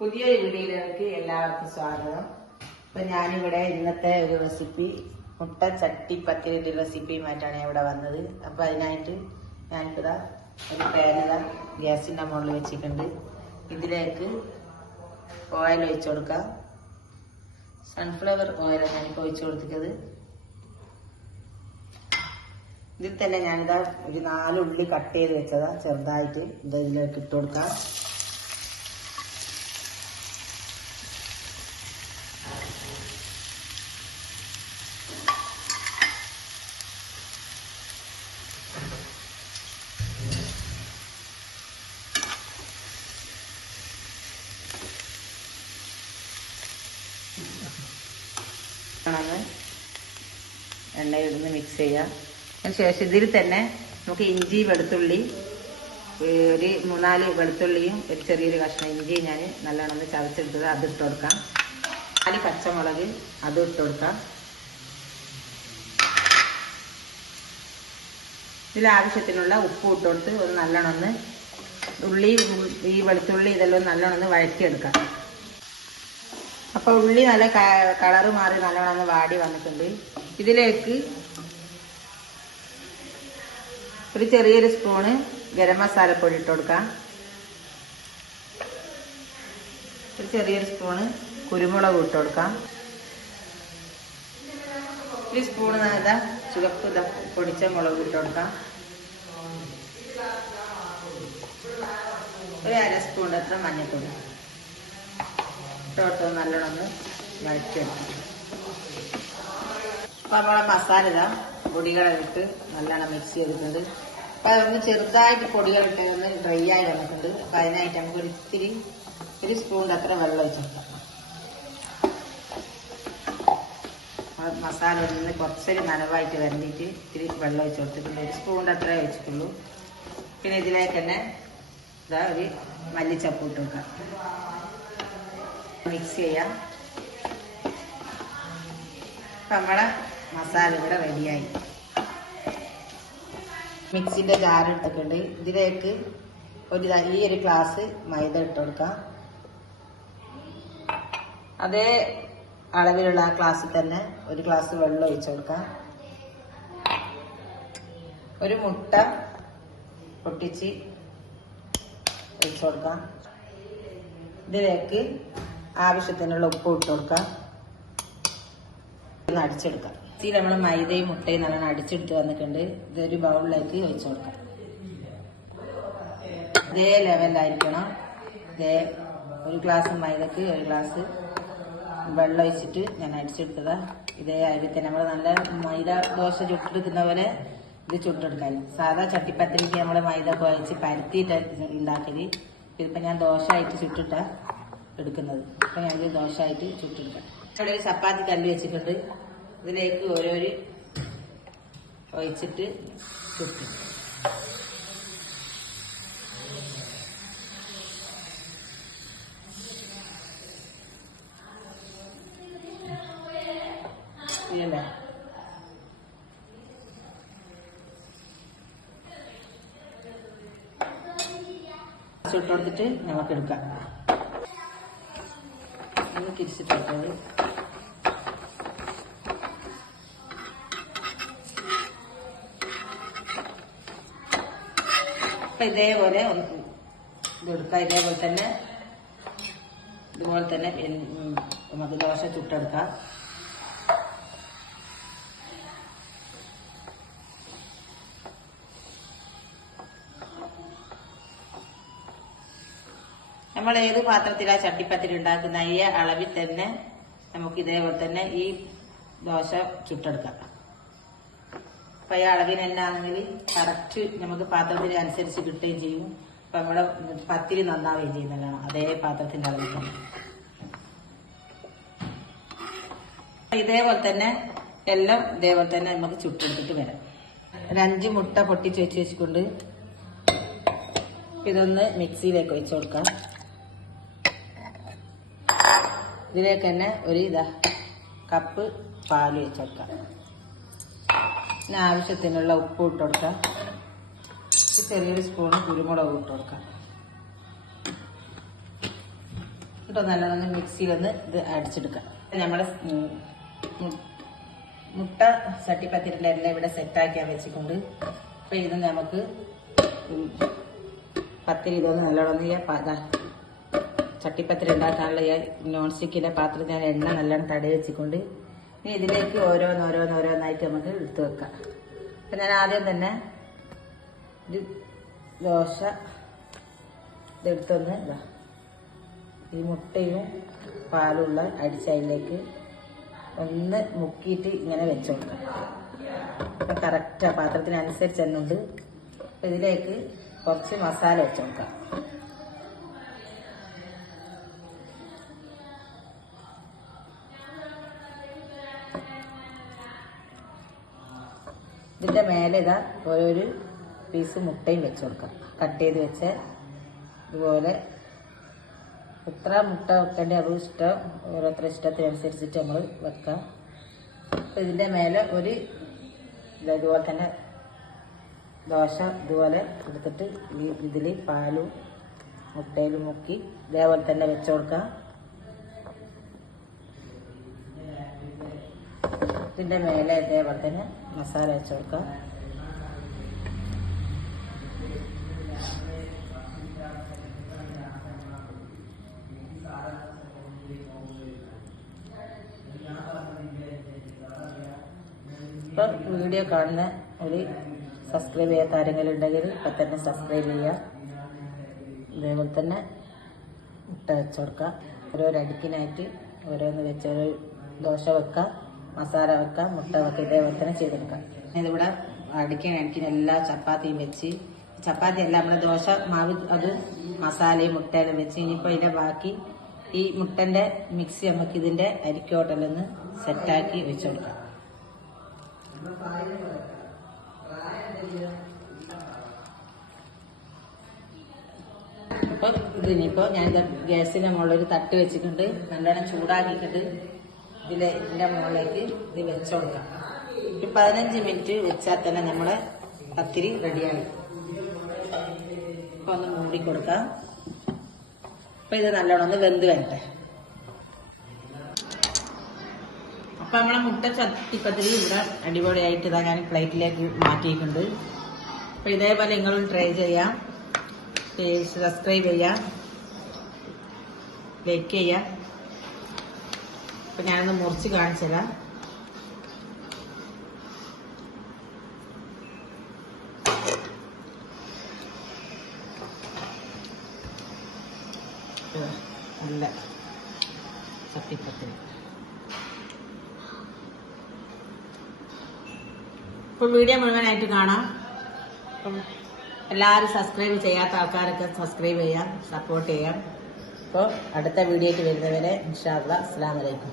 പുതിയൊരു വീഡിയോയിലേക്ക് എല്ലാവർക്കും സ്വാഗതം. അപ്പൊ ഞാനിവിടെ ഇന്നത്തെ ഒരു റെസിപ്പി മുട്ട ചട്ടിപ്പത്തിരിയുടെ റെസിപ്പിയുമായിട്ടാണ് ഇവിടെ വന്നത്. അപ്പൊ അതിനായിട്ട് ഞാനിപ്പോ ഒരു പാനിത ഗ്യാസിന്റെ മുകളിൽ വെച്ചിട്ടുണ്ട്. ഇതിലേക്ക് ഓയിൽ ഒഴിച്ചു കൊടുക്കാം. സൺഫ്ലവർ ഓയിലാണ് ഞാനിപ്പോൾ ഒഴിച്ചു കൊടുത്തിട്ടത്. ഇതിൽ തന്നെ ഞാനിതാ ഒരു 4 ഉള്ളി കട്ട് ചെയ്ത് വെച്ചതാ ചെറുതായിട്ട് ഇതിലേക്ക് ഇട്ട് കൊടുക്കാം. എണ്ണയിലൊന്ന് മിക്സ് ചെയ്യാം. അതിനുശേഷം ഇതിൽ തന്നെ നമുക്ക് ഇഞ്ചി വെളുത്തുള്ളി ഒരു 3-4 വെളുത്തുള്ളിയും ഒരു ചെറിയൊരു കഷ്ണം ഇഞ്ചിയും ഞാൻ നല്ലോണം ഒന്ന് ചതച്ചെടുത്തത് അത് ഇട്ട് കൊടുക്കാം. 4 പച്ചമുളക് അതും ഇട്ട് കൊടുക്കാം. ഇതിൽ ആവശ്യത്തിനുള്ള ഉപ്പ് ഇട്ട് കൊടുത്ത് ഒന്ന് നല്ലോണം ഒന്ന് ഉള്ളി ഈ വെളുത്തുള്ളി ഇതെല്ലാം നല്ലോണം ഒന്ന് വഴറ്റിയെടുക്കാം. അപ്പൊ ഉള്ളി നല്ല കളറ് മാറി നല്ലോണം ഒന്ന് വാടി വന്നിട്ടുണ്ട്. ഇതിലേക്ക് ഒരു ചെറിയൊരു സ്പൂണ് ഗരം മസാലപ്പൊടി ഇട്ട് കൊടുക്കാം. ഒരു ചെറിയൊരു സ്പൂണ് കുരുമുളക് ഇട്ട് കൊടുക്കാം. ഒരു സ്പൂണ് നല്ല ചുവപ്പ് പൊടിച്ച മുളക് ഇട്ട് കൊടുക്കാം. ഒരു 1/2 സ്പൂൺ അത്ര മഞ്ഞൾപ്പൊടി ഇട്ടോട്ട് നല്ലോണം ഒന്ന് വഴറ്റിയെടുക്കാം. അപ്പൊ നമ്മളെ മസാല പൊടികളിട്ട് നല്ലോണം മിക്സ് ചെയ്തിട്ടുണ്ട്. അപ്പൊ അതൊന്ന് ചെറുതായിട്ട് പൊടികളിട്ട് ഒന്ന് ഡ്രൈ ആയി വന്നിട്ടുണ്ട്. അപ്പൊ അതിനായിട്ട് നമുക്ക് ഒരു സ്പൂണിന്റെ അത്ര വെള്ളം ഒഴിച്ചെടുക്കാം. മസാല ഒന്ന് കുറച്ചൊരു നനവായിട്ട് വരണ്ടിട്ട് ഇത്തിരി വെള്ളം ഒഴിച്ചു കൊടുത്തിട്ടുണ്ട്. ഒരു സ്പൂണിന്റെ അത്ര ഒഴിച്ചിട്ടുള്ളൂ. പിന്നെ ഇതിലേക്ക് തന്നെ ഇതാ ഒരു മല്ലിച്ചപ്പ് ഇട്ട് വെക്കാം. മിക്സ് ചെയ്യാം. നമ്മളെ മസാല ഇവിടെ റെഡിയായി. മിക്സിന്റെ ജാർ ഇട്ടിട്ടുണ്ട്. ഇതിലേക്ക് ഈ ഒരു ഗ്ലാസ് മൈദ ഇട്ട് കൊടുക്കാം. അതേ അളവിലുള്ള ആ ഗ്ലാസ്സിൽ തന്നെ ഒരു ഗ്ലാസ് വെള്ളം ഒഴിച്ചു കൊടുക്കാം. ഒരു മുട്ട പൊട്ടിച്ച് ഒഴിച്ചു കൊടുക്കാം. ഇതിലേക്ക് ആവശ്യത്തിനുള്ള ഉപ്പ് ഇട്ട് കൊടുക്കാം. ഒന്ന് അടിച്ചെടുക്കാം. നമ്മൾ മൈദയും മുട്ടയും നല്ലോണം അടിച്ചെടുത്ത് വന്നിട്ടുണ്ട്. ഇതൊരു ബൗളിലേക്ക് ഒഴിച്ചു കൊടുക്കാം. ഇതേ ലെവലായിരിക്കണം. ഒരു ഗ്ലാസ് മൈദക്ക് ഒരു ഗ്ലാസ് വെള്ളം ഒഴിച്ചിട്ട് ഞാൻ അടിച്ചെടുത്തതാ. ഇതേ അരിത്തിൽ നമ്മൾ നല്ല മൈദ ദോശ ചുട്ടെടുക്കുന്ന പോലെ ഇത് ചുട്ടെടുക്കാൻ. സാധാ ചട്ടിപ്പത്തിരിക്ക് നമ്മൾ മൈദ കുഴച്ച് പരത്തിയിട്ട് ഉണ്ടാക്കല്. ഇതിപ്പോ ഞാൻ ദോശയായിട്ട് ചുട്ടിട്ടാ എടുക്കുന്നത്. അപ്പൊ ഞാനിത് ദോശയായിട്ട് ചുട്ടെടുക്കാം. ഇവിടെ ഒരു ചപ്പാത്തി കല്ല് വെച്ചിട്ടുണ്ട്. ഇതിലേക്ക് ഓരോരു ഒഴിച്ചിട്ട് ചുട്ടി ഇല്ലേ ചുട്ടെടുത്തിട്ട് നമുക്ക് എടുക്കാം. ഒന്ന് തിരിച്ചിട്ടത് അപ്പൊ ഇതേപോലെ ഇതെടുക്കാം. ഇതുപോലെ തന്നെ നമുക്ക് ദോശ ചുട്ടെടുക്കാം. നമ്മൾ ഏത് പാത്രത്തിലാണ് ചട്ടിപ്പത്തിരി ഉണ്ടാക്കുന്ന ഈ അളവിൽ തന്നെ നമുക്ക് ഇതേപോലെ തന്നെ ഈ ദോശ ചുട്ടെടുക്കാം. അപ്പൊ ഈ അളവിന് എന്നാണെങ്കിൽ കറക്റ്റ് നമുക്ക് പാത്രത്തിനനുസരിച്ച് കിട്ടുകയും ചെയ്യും. അപ്പൊ നമ്മുടെ പത്തിരി നന്നാവുകയും ചെയ്യുന്നതാണ് അതേ പാത്രത്തിന്റെ അളവിൽ തന്നെ. ഇതേപോലെ തന്നെ എല്ലാം ഇതേപോലെ തന്നെ നമുക്ക് ചുട്ടെടുത്തിട്ട് വരാം. ഒരു 5 മുട്ട പൊട്ടിച്ച് വെച്ചുകൊണ്ട് ഇതൊന്ന് മിക്സിയിലേക്ക് ഒഴിച്ചു കൊടുക്കാം. ഇതിലേക്ക് തന്നെ ഒരു കപ്പ് പാല് വെച്ച് കൊടുക്കാം. പിന്നെ ആവശ്യത്തിനുള്ള ഉപ്പ് ഇട്ട് കൊടുക്കാം. ചെറിയൊരു സ്പൂൺ കുരുമുളക് ഇട്ട് കൊടുക്കാം. എന്നിട്ട് നല്ലോണം മിക്സിയിലൊന്ന് ഇത് അടിച്ചെടുക്കാം. നമ്മുടെ മുട്ട ചട്ടിപ്പത്തിരിൻ്റെ എല്ലാം ഇവിടെ സെറ്റാക്കിയാൽ വെച്ചിട്ടുണ്ട്. അപ്പം ഇത് നമുക്ക് പത്തിരി ഇതൊന്ന് നല്ലോണം ചട്ടിപ്പത്തിരി ഉണ്ടാക്കാനുള്ള നോൺ സ്റ്റിക്കിൻ്റെ പാത്രത്തിൽ ഞാൻ എണ്ണ നല്ലോണം തടയി വെച്ചിട്ടുണ്ട്. ഇനി ഇതിലേക്ക് ഓരോന്നോരോന്നായിട്ട് നമുക്ക് എടുത്ത് വെക്കാം. അപ്പം ഞാൻ ആദ്യം തന്നെ ഒരു ദോശ ഇതെടുത്തൊന്ന് ഈ മുട്ടയും പാലുള്ള അടിച്ചതിലേക്ക് ഒന്ന് മുക്കിയിട്ട് ഇങ്ങനെ വെച്ച് കൊടുക്കാം. അപ്പം കറക്റ്റ് ആ പാത്രത്തിനനുസരിച്ച് തന്നെ ഉണ്ട്. അപ്പം ഇതിലേക്ക് കുറച്ച് മസാല വെച്ച് കൊടുക്കാം. ഇതിൻ്റെ മേലെ ഓരോരു പീസ് മുട്ടയും വെച്ച് കൊടുക്കാം. കട്ട് ചെയ്ത് വെച്ച് ഇതുപോലെ എത്ര മുട്ട വെക്കേണ്ട അത് ഇഷ്ടം, ഓരോരുത്തർ ഇഷ്ടത്തിനനുസരിച്ചിട്ട് നമ്മൾ വെക്കാം. അപ്പം ഇതിൻ്റെ മേലെ ഇതുപോലെ തന്നെ ദോശ ഇതുപോലെ എടുത്തിട്ട് ഇതിൽ പാലും മുട്ടയിലും മുക്കി ഇതേപോലെ തന്നെ വെച്ച് കൊടുക്കാം. ഇതിൻ്റെ മേലെ ഇതേപോലെ തന്നെ മസാല വെച്ച് കൊടുക്കാം. ഇപ്പം വീഡിയോ കാണുന്ന ഒരു സബ്സ്ക്രൈബ് ചെയ്യാത്ത ആരെങ്കിലും ഉണ്ടെങ്കിൽ ഇപ്പം തന്നെ സബ്സ്ക്രൈബ് ചെയ്യുക. ഇതേപോലെ തന്നെ മുട്ട വെച്ച് കൊടുക്കാം. ഓരോരടുക്കിനായിട്ട് ഓരോന്ന് വെച്ച് ഓരോ ദോശ വെക്കാം, മസാല വെക്കാം, മുട്ട വെക്കാം. ഇതേപോലെ തന്നെ ചെയ്തെടുക്കാം. ഇതിവിടെ അടുക്കിന് എല്ലാ ചപ്പാത്തിയും വെച്ച്, ചപ്പാത്തി അല്ല നമ്മുടെ ദോശ മാവ് അത് മസാലയും മുട്ടയെല്ലാം വെച്ച് ഇനിയിപ്പോൾ ഇതിൻ്റെ ബാക്കി ഈ മുട്ടൻ്റെ മിക്സി നമുക്ക് ഇതിൻ്റെ അരിക്കോട്ടെല്ലാം സെറ്റാക്കി വെച്ച് കൊടുക്കാം. അപ്പം ഇതിനിപ്പോൾ ഞാൻ ഗ്യാസിൻ്റെ മുകളിലൊരു തട്ട് വെച്ചിട്ടുണ്ട്. നല്ലോണം ചൂടാക്കിയിട്ടുണ്ട്. ഇതിൻ്റെ മുകളിലേക്ക് ഇത് വെച്ച് കൊടുക്കാം. ഒരു 15 മിനിറ്റ് വെച്ചാൽ തന്നെ നമ്മുടെ പത്തിരി റെഡിയായി. അപ്പം ഒന്ന് മൂടി കൊടുക്കാം. അപ്പം ഇത് നല്ലോണം ഒന്ന് വെന്ത് വരട്ടെ. അപ്പം നമ്മളെ മുട്ട ചട്ടിപ്പത്തിരി ഇവിടെ അടിപൊളിയായിട്ട് ഇതാ ഞാൻ പ്ലേറ്റിലേക്ക് മാറ്റിയിട്ടുണ്ട്. അപ്പം ഇതേപോലെ നിങ്ങളും ട്രൈ ചെയ്യാം. സബ്സ്ക്രൈബ് ചെയ്യാം, ലൈക്ക് ചെയ്യാം. അപ്പം ഞാനൊന്ന് മുറിച്ച് കാണിച്ചു തരാം. നല്ല ചട്ടിപ്പത്തിരി. ഇപ്പം വീഡിയോ മുഴുവനായിട്ട് കാണാം. അപ്പം എല്ലാവരും സബ്സ്ക്രൈബ് ചെയ്യാത്ത ആൾക്കാരൊക്കെ സബ്സ്ക്രൈബ് ചെയ്യാം, സപ്പോർട്ട് ചെയ്യാം. അപ്പോൾ അടുത്ത വീഡിയോയ്ക്ക് വരുന്നവരെ ഇൻഷാ അല്ലാഹ് അസ്സലാമു അലൈക്കും.